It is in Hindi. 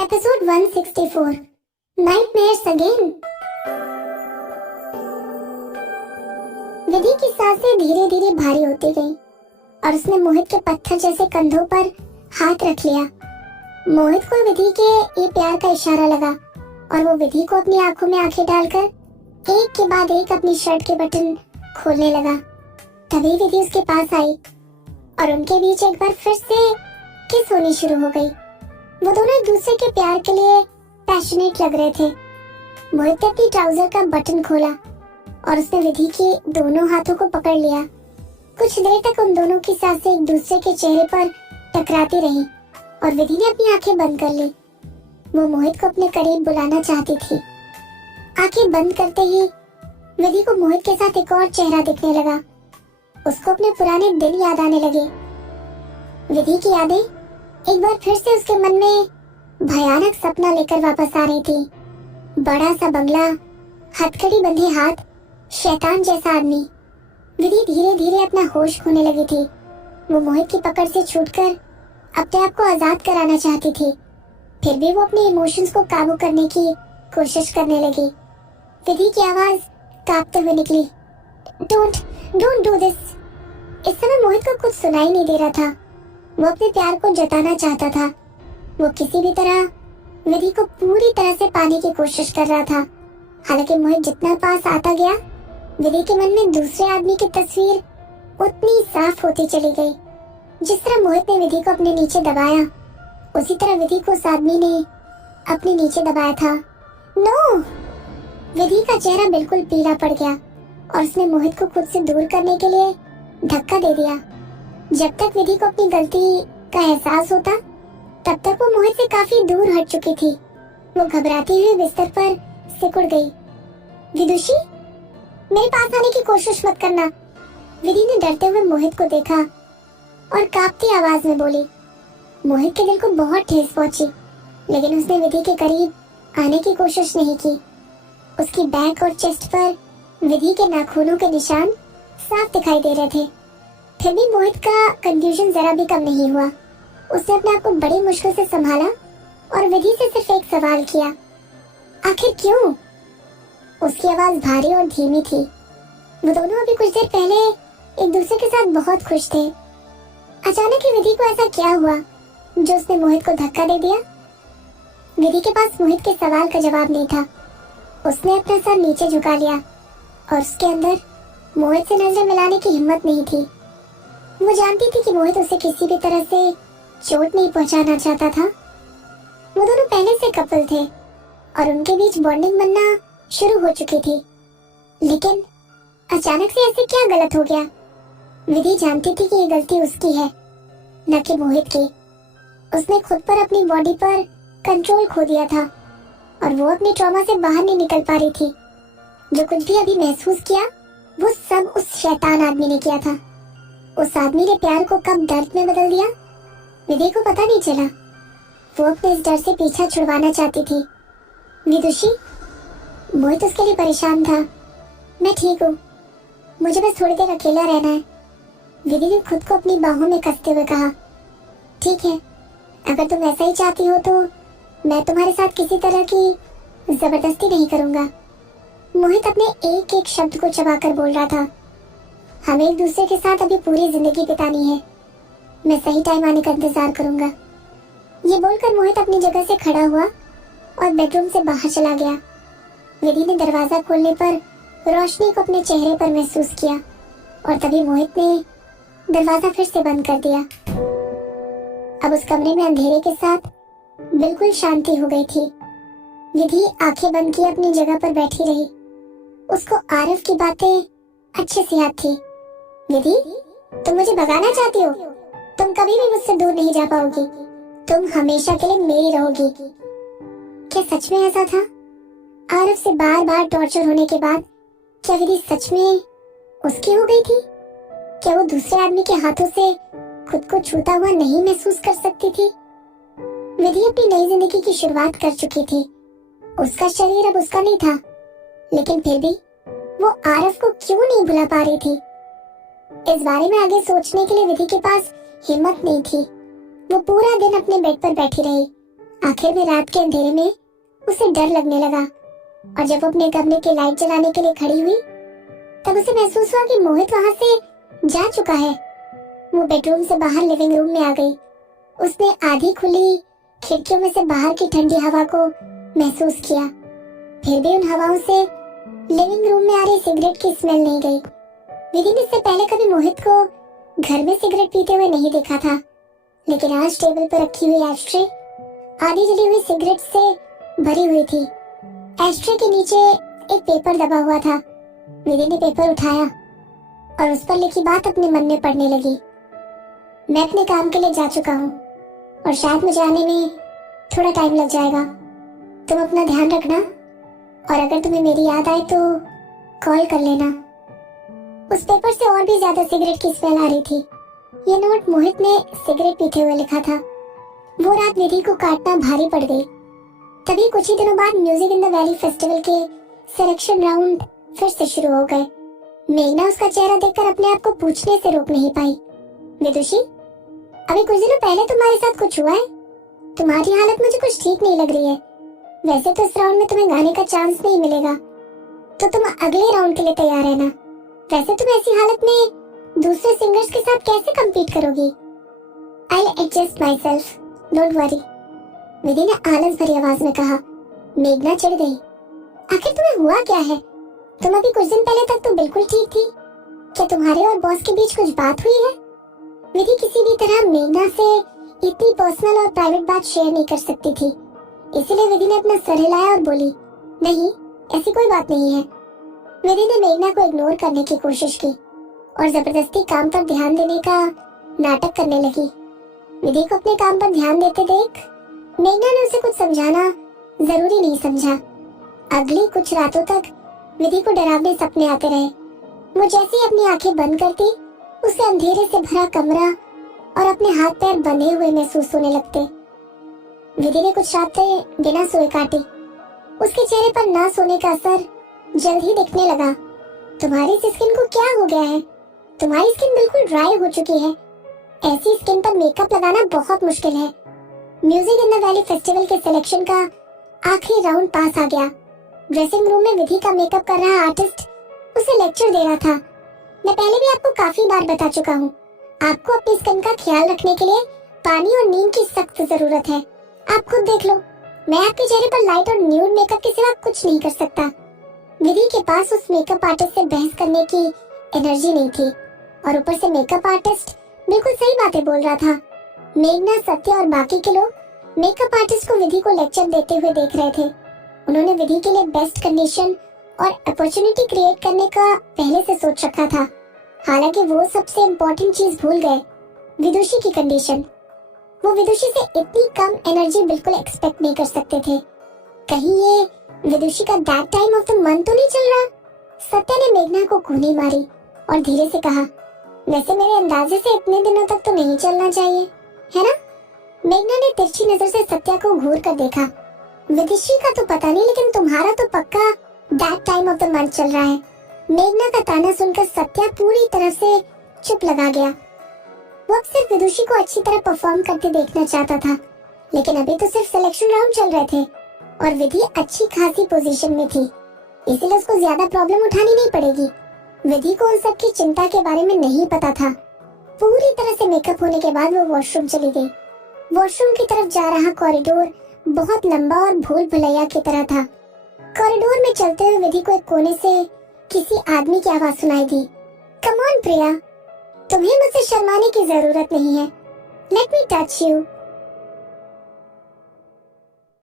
Episode 164 nightmares again. विधि की सांसें धीरे धीरे भारी होती गईं और उसने मोहित के पत्थर जैसे कंधों पर हाथ रख लिया। मोहित को विधि के ये प्यार का इशारा लगा और वो विधि को अपनी आंखों में आंखें डालकर एक के बाद एक अपनी शर्ट के बटन खोलने लगा। तभी विधि उसके पास आई और उनके बीच एक बार फिर से किस होनी शुरू हो गई। वो दोनों एक दूसरे के प्यार के लिए पैशनेट लग रहे थे। मोहित ने अपनी ट्राउजर का बटन खोला और उसने विधि के दोनों हाथों को पकड़ लिया। कुछ देर तक उन दोनों की सांसें एक दूसरे के चेहरे पर टकराती रहीं और विधि ने अपनी आंखें बंद कर ली। वो मोहित को अपने करीब बुलाना चाहती थी। आंखें बंद करते ही विधि को मोहित के साथ एक और चेहरा दिखने लगा। उसको अपने पुराने दिन याद आने लगे। विधि की यादें एक बार फिर से उसके मन में भयानक सपना लेकर वापस आ रही थी। बड़ा सा बंगला, हथकड़ी बंधे हाथ, शैतान जैसा आदमी। विधि धीरे धीरे अपना होश खोने लगी थी। वो मोहित की पकड़ से छूटकर अपने आप को आजाद कराना चाहती थी। फिर भी वो अपने इमोशंस को काबू करने की कोशिश करने लगी। विधि की आवाज कांपते हुए निकली, डोंट डू दिस। इस समय मोहित को कुछ सुनाई नहीं दे रहा था। वो अपने प्यार को जताना चाहता था। वो किसी भी तरह विधि को पूरी तरह से पाने की कोशिश कर रहा था। हालांकि मोहित जितना पास आता गया, विधि के मन में दूसरे आदमी की तस्वीर उतनी साफ होती चली गई। जिस तरह मोहित ने विधि को अपने नीचे दबाया, उसी तरह विधि को उस आदमी ने अपने नीचे दबाया था। नो! विधि का चेहरा बिल्कुल पीला पड़ गया और उसने मोहित को खुद से दूर करने के लिए धक्का दे दिया। जब तक विधि को अपनी गलती का एहसास होता, तब तक वो मोहित से काफी दूर हट चुकी थी। वो घबराती हुई बिस्तर पर सिकुड़ गई। विदुषी, मेरे पास आने की कोशिश मत करना। विधि ने डरते हुए मोहित को देखा और कांपती आवाज में बोली। मोहित के दिल को बहुत ठेस पहुंची, लेकिन उसने विधि के करीब आने की कोशिश नहीं की। उसकी बैक और चेस्ट पर विधि के नाखूनों के निशान साफ दिखाई दे रहे थे। फिर भी मोहित का कंफ्यूजन जरा भी कम नहीं हुआ। उसने अपने आप को बड़ी मुश्किल से संभाला और विधि से सिर्फ एक सवाल किया, आखिर क्यों? उसकी आवाज भारी और धीमी थी। वो दोनों अभी कुछ देर पहले एक दूसरे के साथ बहुत खुश थे। अचानक ही विधि को ऐसा क्या हुआ जो उसने मोहित को धक्का दे दिया? विधि के पास मोहित के सवाल का जवाब नहीं था। उसने अपना सर नीचे झुका लिया और उसके अंदर मोहित से नजर मिलाने की हिम्मत नहीं थी। वो जानती थी कि मोहित उसे किसी भी तरह से चोट नहीं पहुंचाना चाहता था। वो दोनों पहले से कपल थे और उनके बीच बॉन्डिंग बनना शुरू हो चुकी थी। लेकिन अचानक से ऐसे क्या गलत हो गया? विधि जानती थी कि ये गलती उसकी है, न कि मोहित की। उसने खुद पर, अपनी बॉडी पर कंट्रोल खो दिया था और वो अपने ट्रॉमा से बाहर नहीं निकल पा रही थी। जो कुछ भी अभी महसूस किया, वो सब उस शैतान आदमी ने किया था। उस आदमी ने प्यार को कब दर्द में बदल दिया, विधि को पता नहीं चला। वो अपने इस डर से पीछा छुड़वाना चाहती थी। विदुषी, मोहित उसके लिए परेशान था। मैं ठीक हूँ, मुझे बस थोड़ी देर अकेला रहना है। विधि ने खुद को अपनी बाहों में कसते हुए कहा, ठीक है, अगर तुम ऐसा ही चाहती हो तो मैं तुम्हारे साथ किसी तरह की जबरदस्ती नहीं करूंगा। मोहित अपने एक एक शब्द को चबाकर बोल रहा था। हमें एक दूसरे के साथ अभी पूरी जिंदगी बितानी है। मैं सही टाइम आने का इंतजार करूंगा। ये बोलकर मोहित अपनी जगह से खड़ा हुआ और बेडरूम से बाहर चला गया। विधि ने दरवाजा खोलने पर रोशनी को अपने चेहरे पर महसूस किया और तभी मोहित ने दरवाजा फिर से बंद कर दिया। अब उस कमरे में अंधेरे के साथ बिल्कुल शांति हो गई थी। विधि आंखें बंद किए अपनी जगह पर बैठी रही। उसको आरिफ की बातें अच्छे से याद थी। विधि, तुम मुझे भगाना चाहती हो? तुम कभी भी मुझसे दूर नहीं जा पाओगी। तुम हमेशा के लिए मेरी रहोगी। क्या सच में ऐसा था? आरिफ से बार बार टॉर्चर होने के बाद क्या विधि सच में उसकी हो गई थी? क्या वो दूसरे आदमी के हाथों से खुद को छूता हुआ नहीं महसूस कर सकती थी? विधि अपनी नई जिंदगी की शुरुआत कर चुकी थी। उसका शरीर अब उसका नहीं था, लेकिन फिर भी वो आरिफ को क्यों नहीं भुला पा रही थी? इस बारे में आगे सोचने के लिए विधि के पास हिम्मत नहीं थी। वो पूरा दिन अपने बेड पर बैठी रही आखिर में रात के अंधेरे में उसे डर लगने लगा और जब वो अपने कमरे की लाइट जलाने के लिए खड़ी हुई तब उसे महसूस हुआ कि मोहित वहां से जा चुका है। वो बेडरूम से बाहर लिविंग रूम में आ गई। उसने आधी खुली खिड़कियों में से बाहर की ठंडी हवा को महसूस किया। फिर भी उन हवाओं से लिविंग रूम में आ रही सिगरेट की स्मेल नहीं गई। विधि ने इससे पहले कभी मोहित को घर में सिगरेट पीते हुए नहीं देखा था, लेकिन आज टेबल पर रखी हुई एस्ट्रे आधी जली हुई सिगरेट से भरी हुई थी। एस्ट्रे के नीचे एक पेपर दबा हुआ था। विधि ने पेपर उठाया और उस पर लिखी बात अपने मन में पढ़ने लगी। मैं अपने काम के लिए जा चुका हूँ और शायद मुझे आने में थोड़ा टाइम लग जाएगा। तुम अपना ध्यान रखना और अगर तुम्हें मेरी याद आए तो कॉल कर लेना। उस पेपर से और भी ज्यादा सिगरेट की स्मेल आ रही थी। ये नोट मोहित ने सिगरेट पीते हुए लिखा था। वो रात विधि को काटना भारी पड़ गई। तभी कुछ ही दिनों बाद music in the valley festival के सिलेक्शन राउंड फिर से शुरू हो गए। मेघना उसका चेहरा देखकर अपने आप को पूछने से रोक नहीं पाई, विदुषी अभी कुछ दिनों पहले तुम्हारे साथ कुछ हुआ है? तुम्हारी हालत मुझे कुछ ठीक नहीं लग रही है। वैसे तो इस राउंड में तुम्हें गाने का चांस नहीं मिलेगा, तो तुम अगले राउंड के लिए तैयार रहना। वैसे तुम ऐसी हालत में दूसरे सिंगर्स के साथ कैसे कम्पीट करोगी? I'll adjust myself, don't worry, विधि ने आलस भरी आवाज में कहा। मेघना चिढ़ गई। आखिर तुम्हें हुआ क्या है? तुम अभी कुछ दिन पहले तक तो बिल्कुल ठीक थी। क्या तुम्हारे और बॉस के बीच कुछ बात हुई है? विधि किसी भी तरह मेघना से इतनी पर्सनल और प्राइवेट बात शेयर नहीं कर सकती थी, इसीलिए विधि ने अपना सर हिलाया और बोली, नहीं ऐसी कोई बात नहीं है। विधि ने मेघना को इग्नोर करने की कोशिश की और जबरदस्ती काम पर ध्यान देने का नाटक करने लगी। विधि को अपने काम पर ध्यान देते देख मेघना ने उसे कुछ समझाना जरूरी नहीं समझा। अगली कुछ रातों तक विधि को डरावने सपने आते रहे। वो जैसे ही अपनी आंखें बंद करती उसे अंधेरे से भरा कमरा और अपने हाथ पैर बंधे हुए महसूस होने लगते। विधि ने कुछ रातें बिना सोए काटी। उसके चेहरे पर ना सोने का असर जल्द ही दिखने लगा। तुम्हारी स्किन को क्या हो गया है? तुम्हारी स्किन बिल्कुल ड्राई हो चुकी है। ऐसी स्किन पर मेकअप लगाना बहुत मुश्किल है। Music in the valley festival के सिलेक्शन का आखिरी राउंड पास आ गया। ड्रेसिंग रूम में विधि का मेकअप कर रहा आर्टिस्ट उसे लेक्चर दे रहा था। मैं पहले भी आपको काफी बार बता चुका हूँ, आपको अपनी स्किन का ख्याल रखने के लिए पानी और नीम की सख्त जरूरत है। आप खुद देख लो, मैं आपके चेहरे पर लाइट और न्यूड मेकअप के सिवा कुछ नहीं कर सकता। विधि के पास उस मेकअप आर्टिस्ट से बहस करने की एनर्जी नहीं थी और ऊपर से मेकअप आर्टिस्ट बिल्कुल सही बातें बोल रहा था। मेघना, सत्य और बाकी के लोग मेकअप आर्टिस्ट को विधि को लेक्चर देते हुए देख रहे थे। उन्होंने विधि के लिए बेस्ट कंडीशन और अपॉर्चुनिटी क्रिएट करने का पहले से सोच रखा था। हालांकि वो सबसे इम्पोर्टेंट चीज भूल गए, विदुषी की कंडीशन। वो विदुषी से इतनी कम एनर्जी बिल्कुल एक्सपेक्ट नहीं कर सकते थे। कहीं ये विदुषी का that time of the month तो नहीं चल रहा? सत्य ने मेघना को कूनी मारी और धीरे से कहा, वैसे मेरे अंदाजे से इतने दिनों तक तो नहीं चलना चाहिए, है ना? मेघना ने तिरछी नजर से सत्या को घूर कर देखा। विदुषी का तो पता नहीं, लेकिन तुम्हारा तो पक्का that time of the month चल रहा है। मेघना का ताना सुनकर सत्या पूरी तरह से चुप लगा गया। वो अब सिर्फ विदुषी को अच्छी तरह परफॉर्म करते देखना चाहता था, लेकिन अभी तो सिर्फ सिलेक्शन राउंड चल रहे थे और विधि अच्छी खासी पोजीशन में थी, इसलिए उसको ज्यादा प्रॉब्लम उठानी नहीं पड़ेगी। विधि को उन सब की चिंता के बारे में नहीं पता था। पूरी तरह से मेकअप होने के बाद वो वॉशरूम चली गई। वॉशरूम की तरफ जा रहा कॉरिडोर बहुत लंबा और भूल भुलैया की तरह था। कॉरिडोर में चलते हुए विधि को एक कोने से किसी आदमी की आवाज सुनाई दी, कम ऑन प्रिया, तुम्हें मुझसे शर्माने की जरूरत नहीं है, लेट मी टच यू।